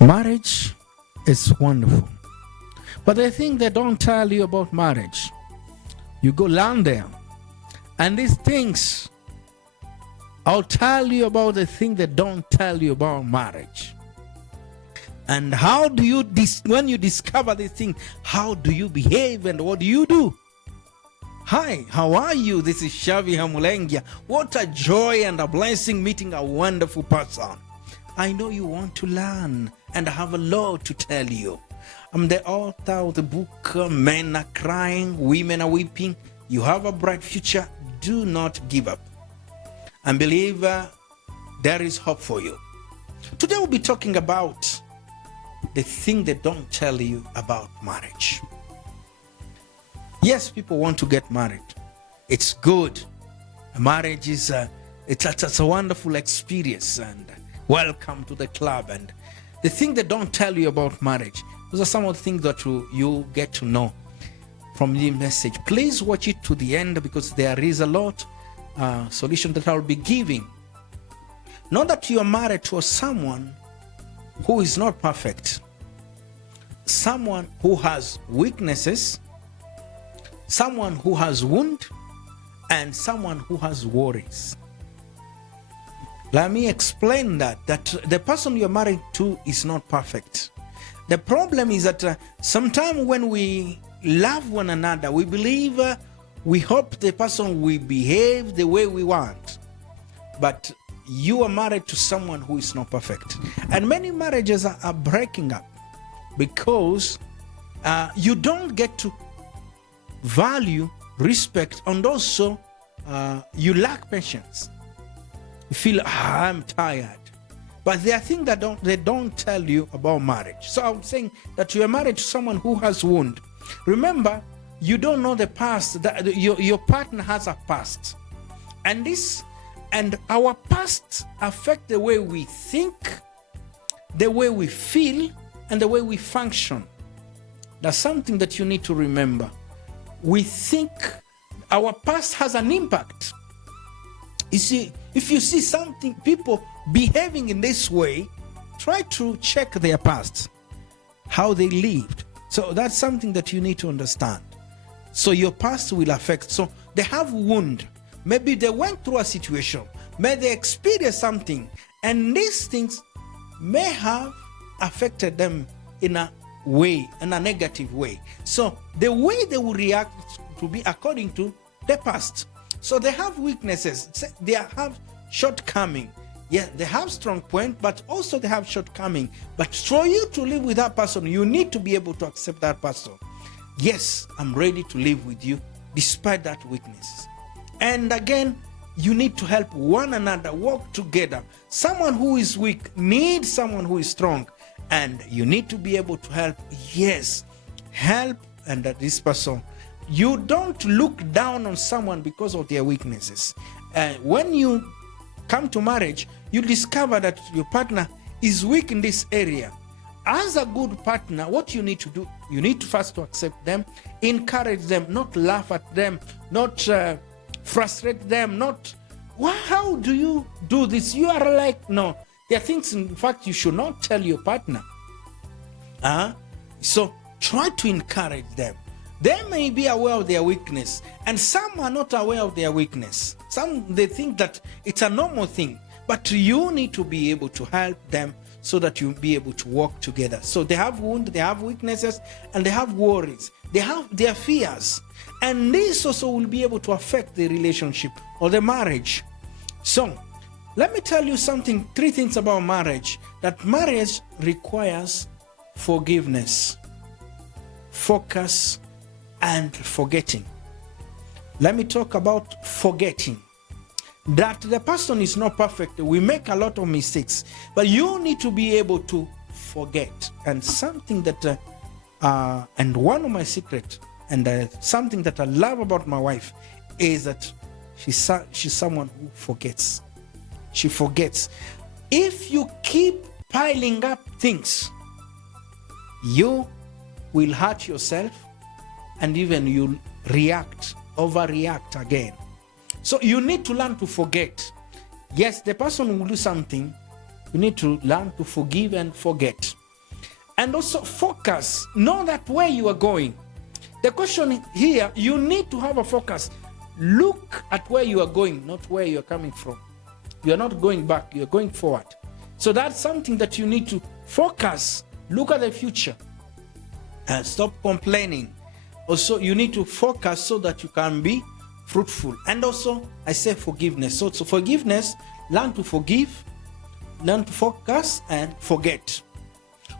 Marriage is wonderful. But the thing they don't tell you about marriage, you go learn there. And these things, I'll tell you about the thing they don't tell you about marriage. And how do you, when you discover this thing, how do you behave and what do you do? Hi, how are you? This is Syaviha Mulengya. What a joy and a blessing meeting a wonderful person. I know you want to learn and I have a lot to tell you. I'm the author of the book, Men Are Crying, Women Are Weeping. You have a bright future. Do not give up. And believe there is hope for you. Today we'll be talking about the thing they don't tell you about marriage. Yes, people want to get married. It's good. Marriage is it's a wonderful experience, and welcome to the club. And the thing they don't tell you about marriage, those are some of the things that you get to know from the message. Please watch it to the end because there is a lot solution that I'll be giving. Not that you are married to someone who is not perfect, someone who has weaknesses, someone who has wound, and someone who has worries. Let me explain that the person you're married to is not perfect. The problem is that sometimes when we love one another, we believe, we hope the person will behave the way we want. But you are married to someone who is not perfect. And many marriages are breaking up because you don't get to value, respect, and also you lack patience. You feel, I'm tired. But there are things that they don't tell you about marriage. So I'm saying that you are married to someone who has wound. Remember, you don't know the past. That your partner has a past. And our past affect the way we think, the way we feel, and the way we function. That's something that you need to remember. We think our past has an impact. You see, if you see something, people behaving in this way, try to check their past, how they lived. So that's something that you need to understand. So your past will affect. So they have wound. Maybe they went through a situation. Maybe they experienced something. And these things may have affected them in a way, in a negative way. So the way they will react to be according to the past. So they have weaknesses. They have shortcoming. Yeah, they have strong point, but also they have shortcoming. But for you to live with that person, you need to be able to accept that person. Yes, I'm ready to live with you despite that weakness. And again, you need to help one another, work together. Someone who is weak needs someone who is strong. And you need to be able to help. Yes, help and that this person. You don't look down on someone because of their weaknesses. When you come to marriage, you discover that your partner is weak in this area. As a good partner, what you need to do, you need to first to accept them, encourage them, not laugh at them, not frustrate them, not, well, how do you do this? You are like, no. There are things, in fact, you should not tell your partner. So try to encourage them. They may be aware of their weakness, and some are not aware of their weakness. Some, they think that it's a normal thing, but you need to be able to help them so that you'll be able to work together. So they have wounds, they have weaknesses, and they have worries. They have their fears. And this also will be able to affect the relationship or the marriage. So let me tell you something, 3 things about marriage. That marriage requires forgiveness, focus, and forgetting. Let me talk about forgetting. That the person is not perfect. We make a lot of mistakes, but you need to be able to forget. And something that, and one of my secrets, and something that I love about my wife is that she's someone who forgets. She forgets. If you keep piling up things, you will hurt yourself, and even you'll overreact again. So you need to learn to forget. Yes, the person will do something. You need to learn to forgive and forget. And also focus. Know that where you are going. The question here, you need to have a focus. Look at where you are going, not where you are coming from. You are not going back, you are going forward. So that's something that you need to focus. Look at the future and stop complaining. Also, you need to focus so that you can be fruitful. And also, I say forgiveness. So forgiveness, learn to forgive, learn to focus and forget.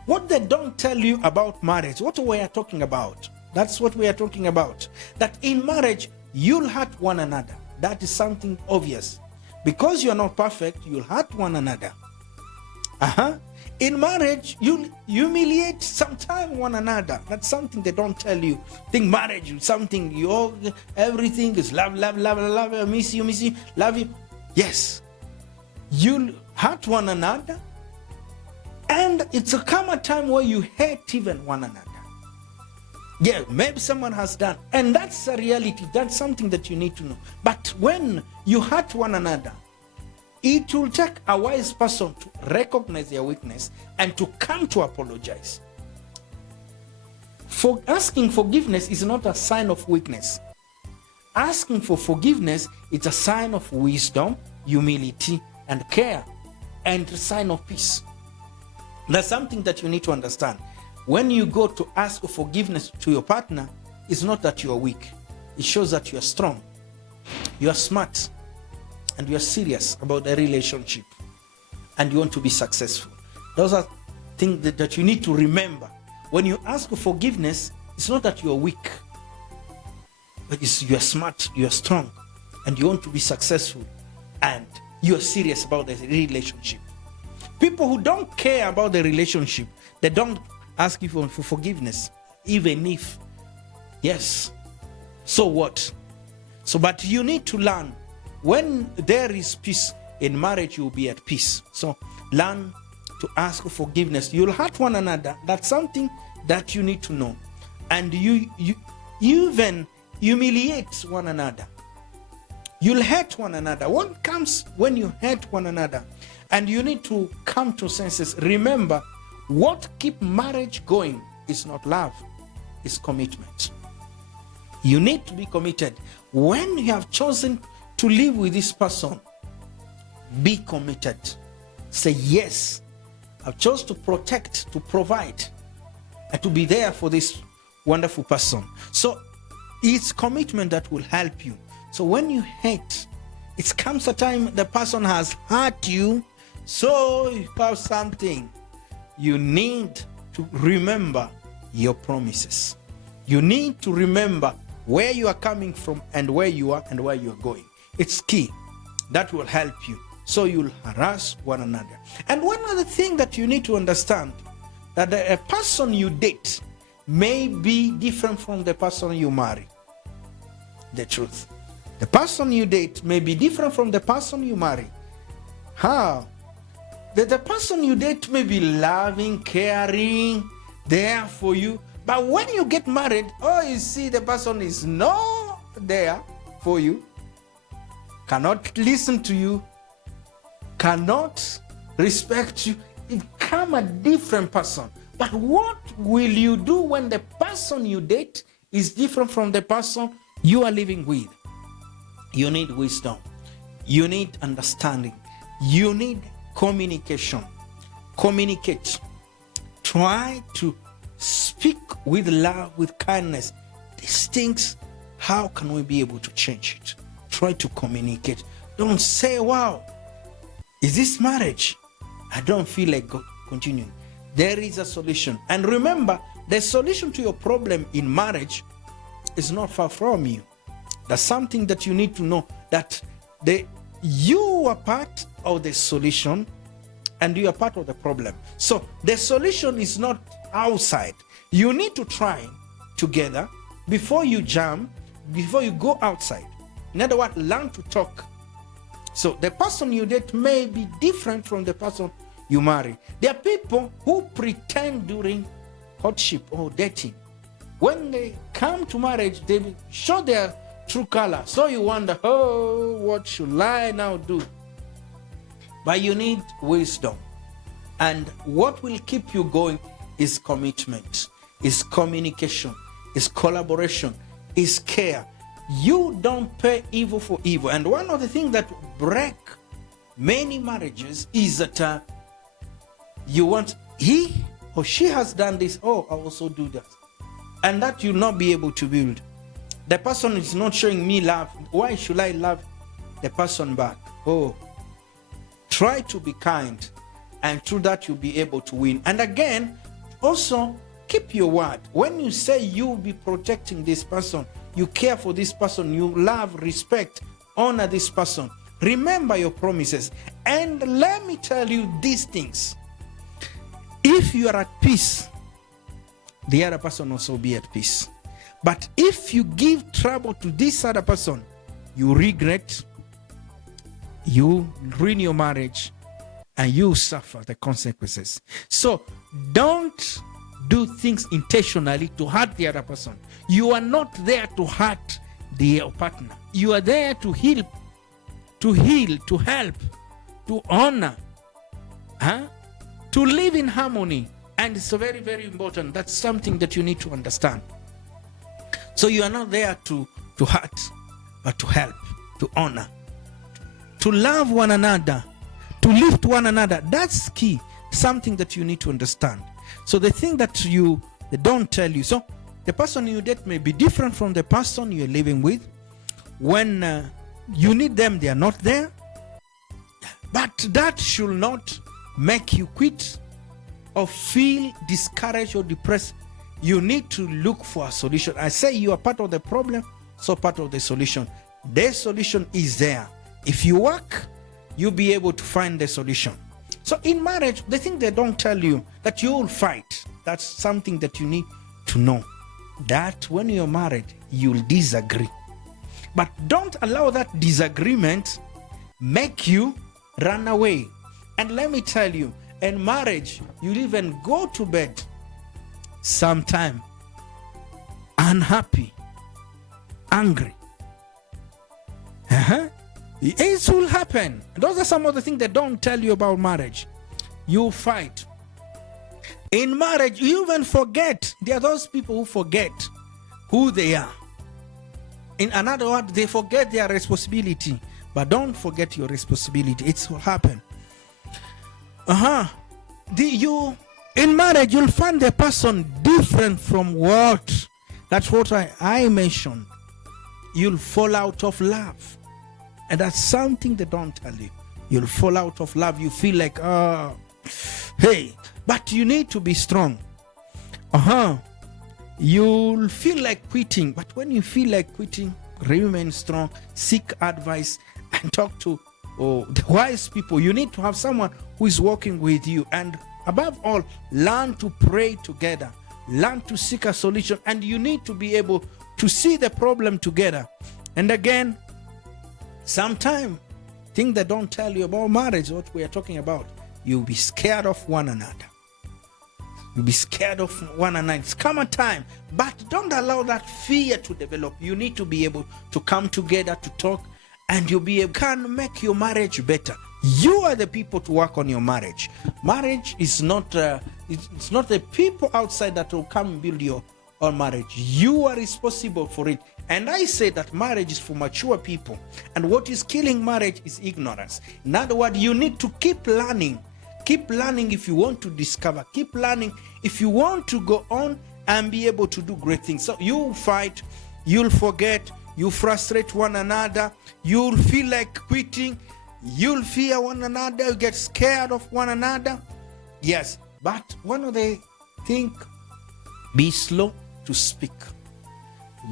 What they don't tell you about marriage, what we are talking about, that's what we are talking about. That in marriage, you'll hurt one another. That is something obvious. Because you are not perfect, you'll hurt one another. In marriage, you'll humiliate sometimes one another. That's something they don't tell you. Think marriage is something, everything is love, love, love, love, miss you, love you. Yes. You'll hurt one another. And it's a common time where you hate even one another. Yeah, maybe someone has done. And that's a reality. That's something that you need to know. But when you hurt one another, it will take a wise person to recognize their weakness and to come to apologize. For asking forgiveness is not a sign of weakness. Asking for forgiveness is a sign of wisdom, humility, and care, and a sign of peace. That's something that you need to understand. When you go to ask for forgiveness to your partner, it's not that you are weak. It shows that you are strong, you are smart, and you are serious about the relationship, and you want to be successful. Those are things that you need to remember. When you ask for forgiveness, it's not that you are weak, but you are smart, you are strong, and you want to be successful, and you are serious about the relationship. People who don't care about the relationship, they don't ask you for forgiveness, even if, yes, so what? But you need to learn, when there is peace in marriage, you will be at peace. So learn to ask for forgiveness. You'll hurt one another. That's something that you need to know. And you even humiliate one another. You'll hurt one another. What comes when you hurt one another? And you need to come to senses. Remember, what keeps marriage going is not love, it's commitment. You need to be committed. When you have chosen to live with this person, be committed. Say, yes, I've chosen to protect, to provide, and to be there for this wonderful person. So it's commitment that will help you. So when you hate, it comes a time the person has hurt you, so you have something. You need to remember your promises. You need to remember where you are coming from and where you are and where you are going. It's key. That will help you. So you'll harass one another. And one other thing that you need to understand, that a person you date may be different from the person you marry. The truth. The person you date may be different from the person you marry. How? The person you date may be loving, caring, there for you. But when you get married, you see the person is not there for you, cannot listen to you, cannot respect you. It becomes a different person. But what will you do when the person you date is different from the person you are living with? You need wisdom. You need understanding. You need communication. Communicate. Try to speak with love, with kindness. These things, how can we be able to change it? Try to communicate. Don't say, wow, is this marriage? I don't feel like continuing. There is a solution. And remember, the solution to your problem in marriage is not far from you. That's something that you need to know, that you are part of the solution and you are part of the problem. So the solution is not outside. You need to try together before you jump, before you go outside. In other words, learn to talk. So the person you date may be different from the person you marry. There are people who pretend during courtship or dating. When they come to marriage, they show their true color. So you wonder, what should I now do? But you need wisdom. And what will keep you going is commitment, is communication, is collaboration, is care. You don't pay evil for evil. And one of the things that break many marriages is that you want, he or she has done this, oh, I also do that. And that you'll not be able to build. The person is not showing me love. Why should I love the person back? Oh, try to be kind, and through that you'll be able to win. And again, also keep your word. When you say you'll be protecting this person, you care for this person, you love, respect, honor this person, remember your promises. And let me tell you these things. If you are at peace, the other person also be at peace. But if you give trouble to this other person, you regret, you ruin your marriage, and you suffer the consequences. So don't do things intentionally to hurt the other person. You are not there to hurt your partner. You are there to heal, to help, to honor, to live in harmony. And it's very, very important. That's something that you need to understand. So you are not there to hurt, but to help, to honor, to love one another, to lift one another. That's key, something that you need to understand. So the thing that they don't tell you. So the person you date may be different from the person you're living with. When you need them, they are not there. But that should not make you quit or feel discouraged or depressed. You need to look for a solution. I say you are part of the problem, so part of the solution. The solution is there. If you work, you'll be able to find the solution. So in marriage, the thing they don't tell you, that you will fight. That's something that you need to know. That when you're married, you'll disagree. But don't allow that disagreement make you run away. And let me tell you, in marriage, you'll even go to bed sometime unhappy, angry. It will happen. Those are some of the things they don't tell you about marriage. You fight. In marriage, you even forget. There are those people who forget who they are. In another word, they forget their responsibility. But don't forget your responsibility. It will happen. In marriage, you'll find the person different from what. That's what I mentioned. You'll fall out of love. And that's something they don't tell you. You'll fall out of love. You feel like, hey, but you need to be strong. You'll feel like quitting. But when you feel like quitting, remain strong, seek advice, and talk to the wise people. You need to have someone who is working with you. And above all, learn to pray together. Learn to seek a solution. And you need to be able to see the problem together. And again, sometimes things that don't tell you about marriage, what we are talking about, you'll be scared of one another. You'll be scared of one another. It's common time, but don't allow that fear to develop. You need to be able to come together to talk, and you'll be able to make your marriage better. You are the people to work on your marriage. Marriage is not it's not the people outside that will come and build your own marriage. You are responsible for it. And I say that marriage is for mature people. And what is killing marriage is ignorance. In other words, you need to keep learning. Keep learning if you want to discover. Keep learning if you want to go on and be able to do great things. So you'll fight, you'll forget, you frustrate one another, you'll feel like quitting, you'll fear one another, you get scared of one another. Yes, but one of the things, be slow to speak.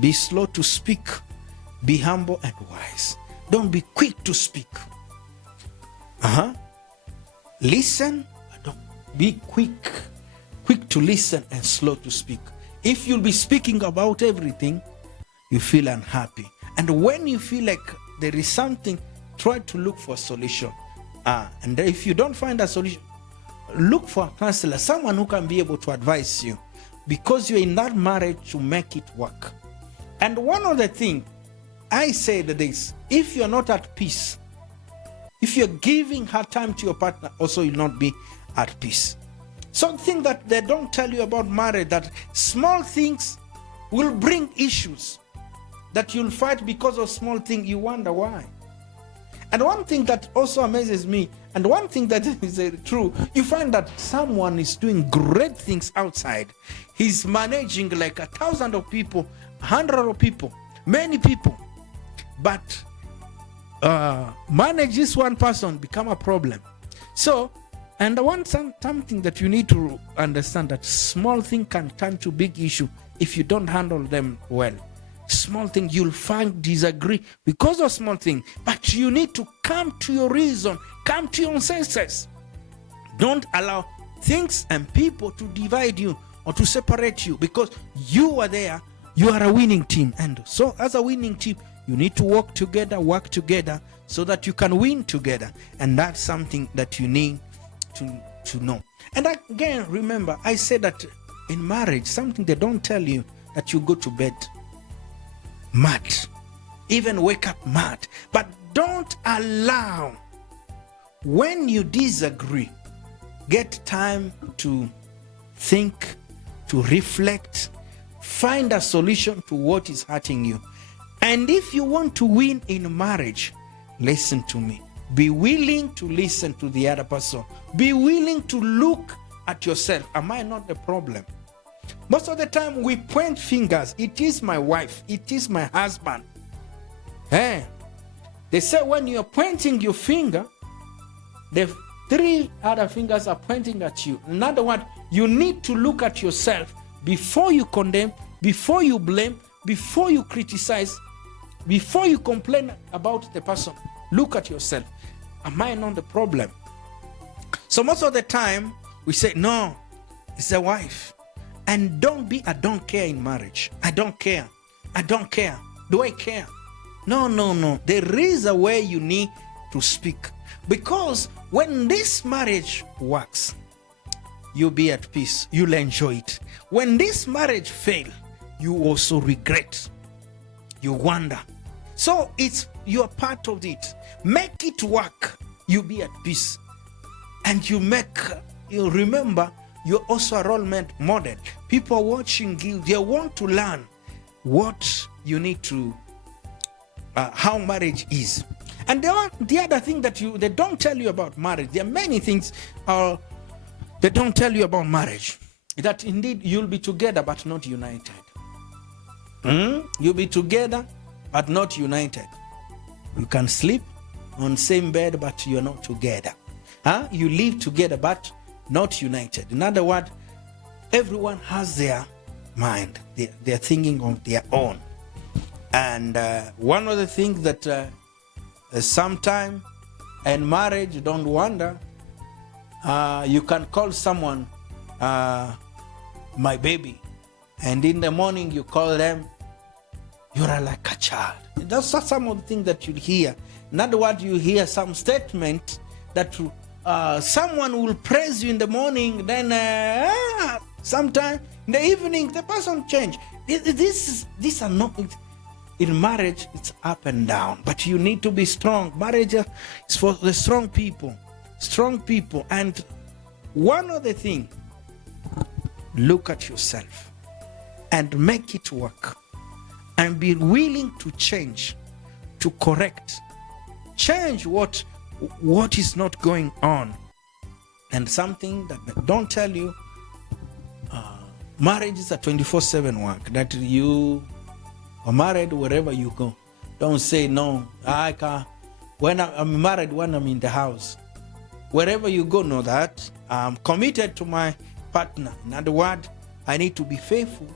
Be slow to speak. Be humble and wise. Don't be quick to speak. Listen. Don't be quick to listen and slow to speak. If you'll be speaking about everything, you feel unhappy. And when you feel like there is something, try to look for a solution. And if you don't find a solution, look for a counselor, someone who can be able to advise you, because you're in that marriage to make it work. And one of the things I say that is, if you're not at peace, if you're giving hard time to your partner, also you'll not be at peace. Something that they don't tell you about marriage, that small things will bring issues, that you'll fight because of small things. You wonder why. And one thing that also amazes me, and one thing that is true, you find that someone is doing great things outside. He's managing like 1,000 of people, 100 of people, many people. But manage this one person become a problem. So, and something that you need to understand, that small thing can turn to big issue if you don't handle them well. Small thing, you'll find disagree because of small thing, but you need to come to your reason, come to your senses. Don't allow things and people to divide you or to separate you, because you are there, you are a winning team. And so as a winning team, you need to work together so that you can win together. And that's something that you need to know. And again, remember, I said that in marriage, something they don't tell you, that you go to bed mad, even wake up mad. But don't allow, when you disagree, get time to think, to reflect, find a solution to what is hurting you. And if you want to win in marriage, listen to me. Be willing to listen to the other person. Be willing to look at yourself. Am I not the problem? Most of the time we point fingers. It is my wife. It is my husband. Hey, they say when you're pointing your finger, the 3 other fingers are pointing at you. In other words, you need to look at yourself before you condemn, before you blame, before you criticize, before you complain about the person. Look at yourself. Am I not the problem? So most of the time we say, no, it's the wife. And don't be a don't care in marriage. I don't care. I don't care. Do I care? No. There is a way you need to speak. Because when this marriage works, you'll be at peace. You'll enjoy it. When this marriage fails, you also regret. You wonder. So you're part of it. Make it work. You'll be at peace. And you remember, you're also a role model. People are watching you. They want to learn what you need to, how marriage is. And the other thing that they don't tell you about marriage, there are many things they don't tell you about marriage. That indeed you'll be together but not united. You'll be together but not united. You can sleep on same bed but you're not together. You live together but not united. In other words, everyone has their mind. They're thinking of their own. And one of the things that sometime in marriage, you don't wonder, you can call someone my baby, and in the morning you call them, you're like a child. That's some of the things that you hear. In other words, you hear some statement that someone will praise you in the morning, then sometime in the evening the person change. These are not, in marriage it's up and down, but you need to be strong. Marriage is for the strong people. And one other thing, look at yourself and make it work, and be willing to change, to correct, change what is not going on. And something that they don't tell you, marriage is a 24/7 work, that you are married wherever you go. Don't say, no, I can't. When I'm married, when I'm in the house, wherever you go, know that I'm committed to my partner. In other words, I need to be faithful.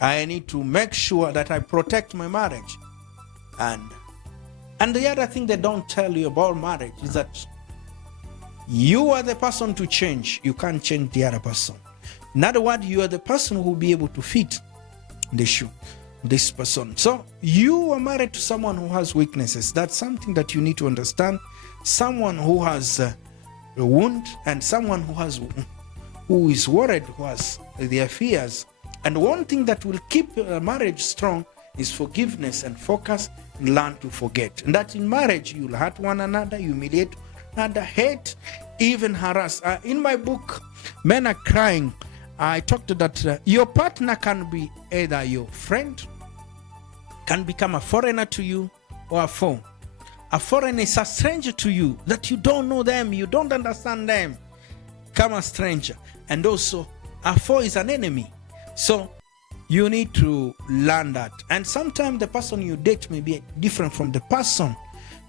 I need to make sure that I protect my marriage. And the other thing they don't tell you about marriage is that you are the person to change. You can't change the other person. In other words, you are the person who will be able to fit the shoe, this person. So you are married to someone who has weaknesses. That's something that you need to understand. Someone who has a wound, and someone who is worried, who has their fears. And one thing that will keep a marriage strong is forgiveness and focus, and learn to forget. And that in marriage, you'll hurt one another, you humiliate and hate, even harass. In my book, Men Are Crying, I talked that your partner can be either your friend, can become a foreigner to you, or a foe. A foreigner is a stranger to you, that you don't know them, you don't understand them. Come a stranger. And also, a foe is an enemy. So, you need to learn that. And sometimes the person you date may be different from the person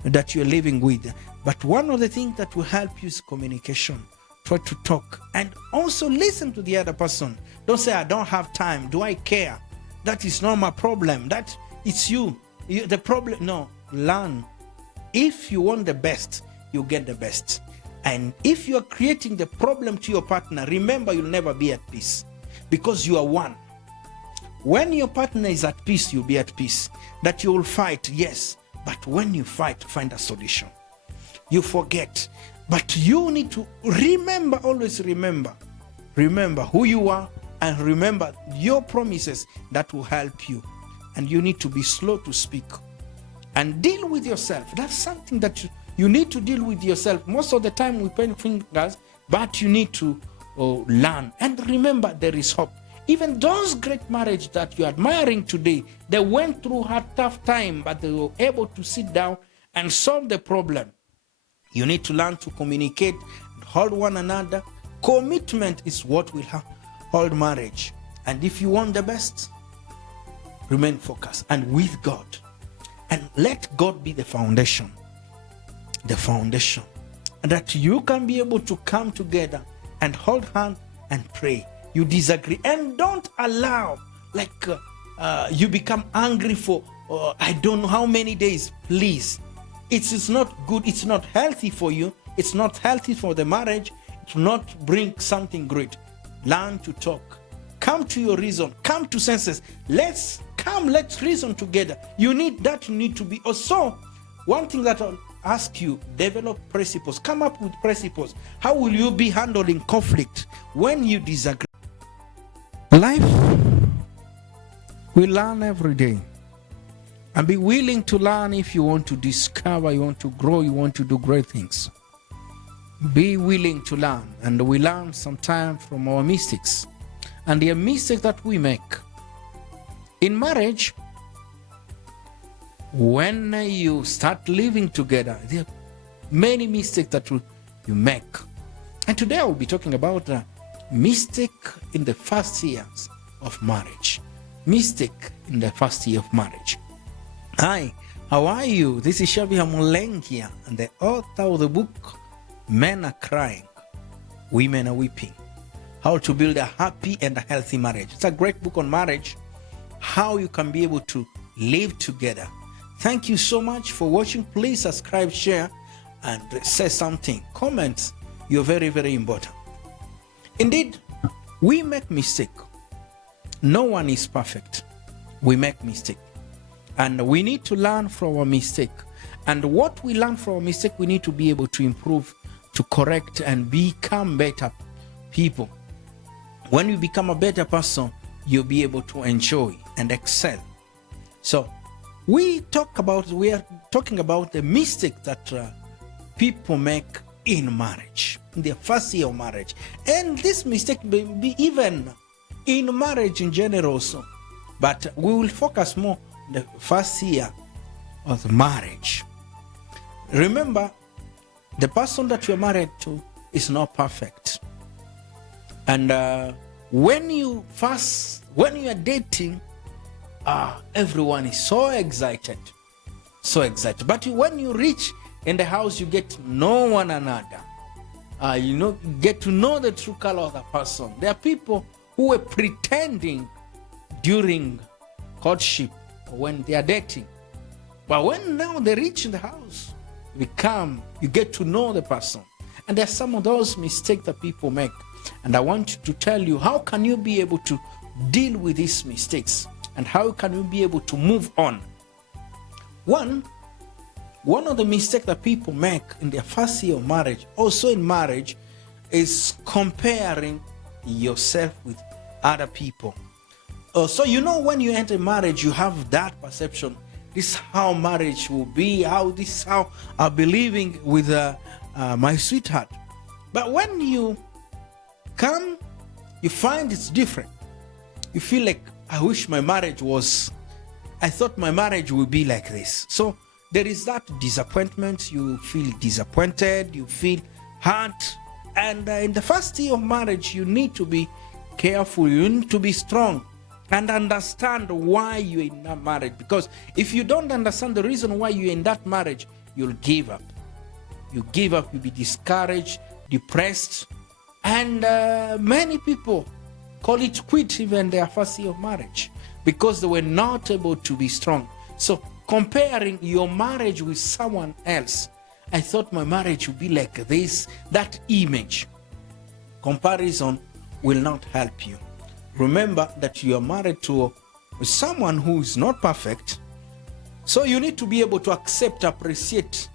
that you're living with. But one of the things that will help you is communication. Try to talk. And also listen to the other person. Don't say, I don't have time. Do I care? That is not my problem. That it's you. The problem. No. Learn. If you want the best, you get the best. And if you are creating the problem to your partner, remember you'll never be at peace. Because you are one. When your partner is at peace, you'll be at peace. That you will fight, yes. But when you fight, find a solution. You forget. But you need to remember, always remember. Remember who you are and remember your promises that will help you. And you need to be slow to speak. And deal with yourself. That's something that you need to deal with yourself. Most of the time we point fingers, but you need to learn. And remember, there is hope. Even those great marriages that you're admiring today, they went through a tough time, but they were able to sit down and solve the problem. You need to learn to communicate and hold one another. Commitment is what will hold marriage. And if you want the best, remain focused and with God. And let God be the foundation. The foundation. And that you can be able to come together and hold hands and pray. You disagree. And don't allow, you become angry for, I don't know how many days. Please. It is not good. It's not healthy for you. It's not healthy for the marriage. It will not bring something great. Learn to talk. Come to your reason. Come to senses. Let's reason together. You need to be. Also, one thing that I'll ask you, develop principles. Come up with principles. How will you be handling conflict when you disagree? Life, we learn every day. And be willing to learn if you want to discover, you want to grow, you want to do great things. Be willing to learn. And we learn sometimes from our mistakes. And the mistakes that we make. In marriage, when you start living together, there are many mistakes that you make. And today I will be talking about a mistake in the first years of marriage. Mistake in the first year of marriage. Hi, how are you? This is Syaviha Mulengya, and the author of the book, Men Are Crying, Women Are Weeping. How to build a happy and a healthy marriage. It's a great book on marriage. How you can be able to live together. Thank you so much for watching. Please subscribe, share, and say something. Comments. You're very, very important. Indeed, we make mistakes. No one is perfect. We make mistakes. And we need to learn from our mistake. And what we learn from our mistake, we need to be able to improve, to correct, and become better people. When you become a better person, you'll be able to enjoy and excel. So, we are talking about the mistake that people make in marriage, in their first year of marriage. And this mistake may be even in marriage in general also. But we will focus more on the first year of marriage. Remember, the person that you're married to is not perfect. And when you are dating, everyone is so excited. But when you reach in the house, you get to know one another. Get to know the true color of the person. There are people who were pretending during courtship or when they are dating. But when now they reach in the house, you get to know the person. And there are some of those mistakes that people make. And I want to tell you, how can you be able to deal with these mistakes? And how can you be able to move on? One of the mistakes that people make in their first year of marriage, also in marriage, is comparing yourself with other people. So when you enter marriage, you have that perception. This is how marriage will be. This is how I'll be living with my sweetheart. But when you come, you find it's different. You feel like, I wish my marriage was, I thought my marriage would be like this. So there is that disappointment. You feel disappointed, you feel hurt. And in the first year of marriage, you need to be careful, you need to be strong and understand why you're in that marriage. Because if you don't understand the reason why you're in that marriage, you'll give up. You give up, you'll be discouraged, depressed, and many people call it quit even their first year of marriage because they were not able to be strong. So comparing your marriage with someone else, I thought my marriage would be like this, that image. Comparison will not help you. Remember that you are married to someone who is not perfect, so you need to be able to accept, appreciate,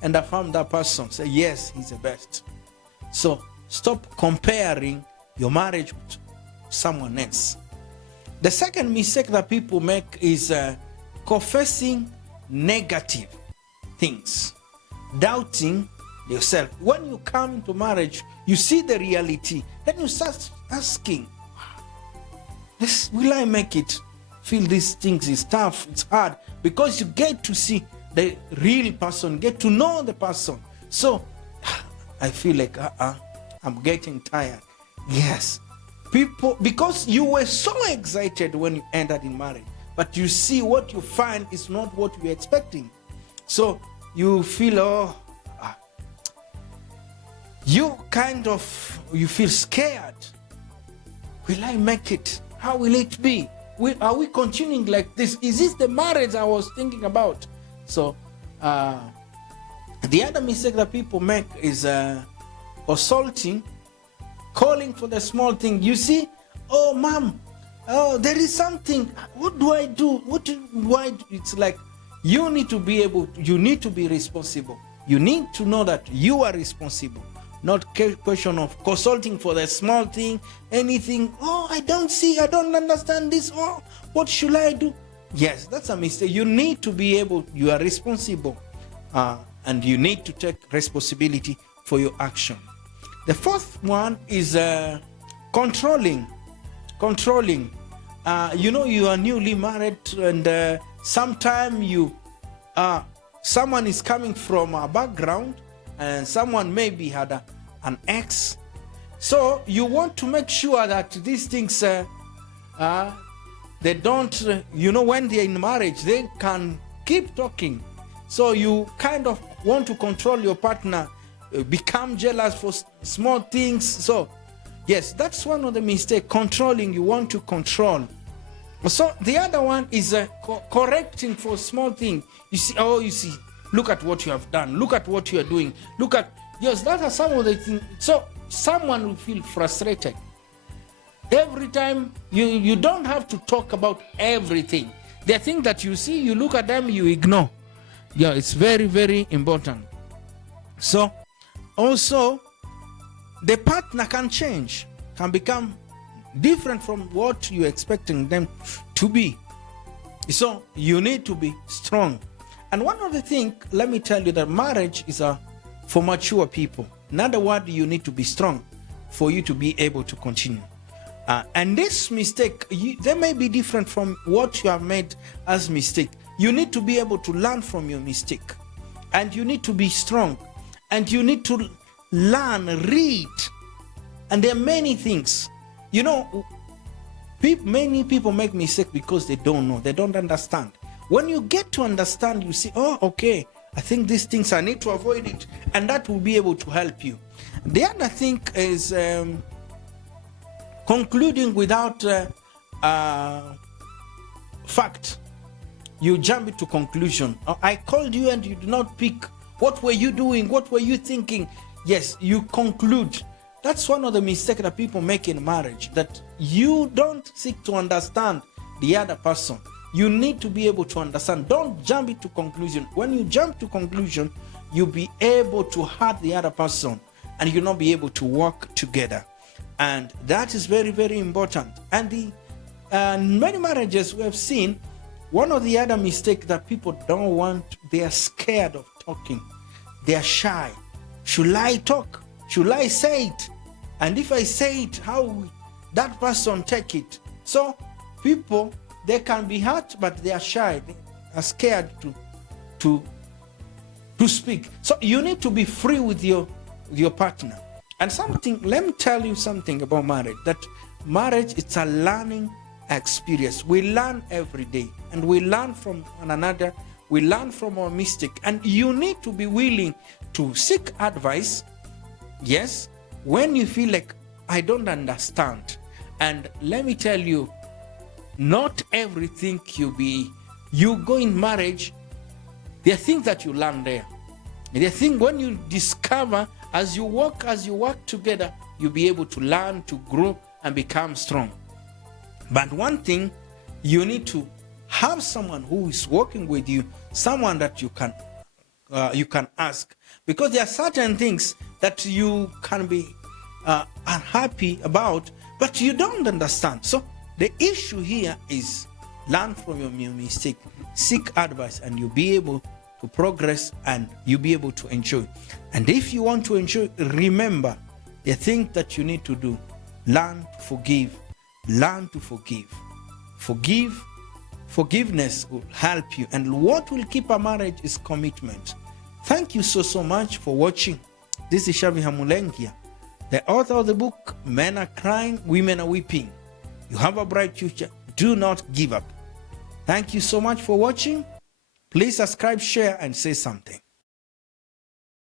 and affirm that person. Say, yes, he's the best. So stop comparing your marriage with someone else. The second mistake that people make is confessing negative things, doubting yourself. When you come into marriage, you see the reality, then you start asking, will I make it? Feel these things is tough, it's hard, because you get to see the real person, get to know the person. So I feel like I'm getting tired. Yes, people, because you were so excited when you entered in marriage, but you see what you find is not what you're expecting. So you feel, you feel scared. Will I make it? How will it be? Are we continuing like this? Is this the marriage I was thinking about? So the other mistake that people make is assaulting, calling for the small thing. You see, oh mom, oh there is something. What do I do? Why? It's like you need to be responsible. You need to know that you are responsible. Not question of consulting for the small thing, anything. Oh, I don't understand this. Oh, what should I do? Yes, that's a mistake. You need to be able, you are responsible, and you need to take responsibility for your action. The fourth one is controlling. You are newly married, and sometime someone is coming from a background, and someone maybe had an ex. So you want to make sure that these things, they don't, when they're in marriage, they can keep talking. So you kind of want to control your partner, become jealous for small things. So yes, that's one of the mistakes, controlling. You want to control. So the other one is correcting for small things. You see, look at what you have done. Look at what you are doing. Yes, that are some of the things. So someone will feel frustrated. Every time, you don't have to talk about everything. The thing that you see, you look at them, you ignore. Yeah, it's very, very important. So also, the partner can change, can become different from what you're expecting them to be. So you need to be strong. And one of the things, let me tell you, that marriage is for mature people. In other words, you need to be strong for you to be able to continue. And this mistake, they may be different from what you have made as mistake. You need to be able to learn from your mistake. And you need to be strong. And you need to learn, read. And there are many things. Many people make mistakes because they don't know. They don't understand. When you get to understand, you see, oh, okay, I think these things, I need to avoid it. And that will be able to help you. The other thing is concluding without fact. You jump into conclusion. I called you and you did not pick. What were you doing? What were you thinking? Yes, you conclude. That's one of the mistakes that people make in marriage, that you don't seek to understand the other person. You need to be able to understand. Don't jump into conclusion. When you jump to conclusion, you'll be able to hurt the other person and you'll not be able to work together. And that is very, very important. And in many marriages we have seen, one of the other mistakes that people don't want, they are scared of talking. They are shy. Should I talk? Should I say it? And if I say it, how will that person take it? So people, they can be hurt, but they are shy. They are scared to speak. So you need to be free with your partner. And let me tell you something about marriage, that marriage, it's a learning experience. We learn every day, and we learn from one another. We learn from our mistake, and you need to be willing to seek advice. Yes, when you feel like, I don't understand. And let me tell you, not everything you go in marriage, there are things that you learn there. There are things when you discover, as you work together, you'll be able to learn, to grow, and become strong. But one thing, you need to have someone who is working with you, someone that you can ask, because there are certain things that you can be unhappy about, but you don't understand. So the issue here is learn from your mistake, seek advice, and you'll be able to progress, and you'll be able to enjoy. And if you want to enjoy, remember the thing that you need to do: learn to forgive. Learn to forgive. Forgiveness will help you, and what will keep a marriage is commitment. Thank you so much for watching. This is Syaviha Mulengya, the author of the book Men Are Crying, Women Are Weeping. You have a bright future. Do not give up. Thank you so much for watching. Please subscribe, share, and say something.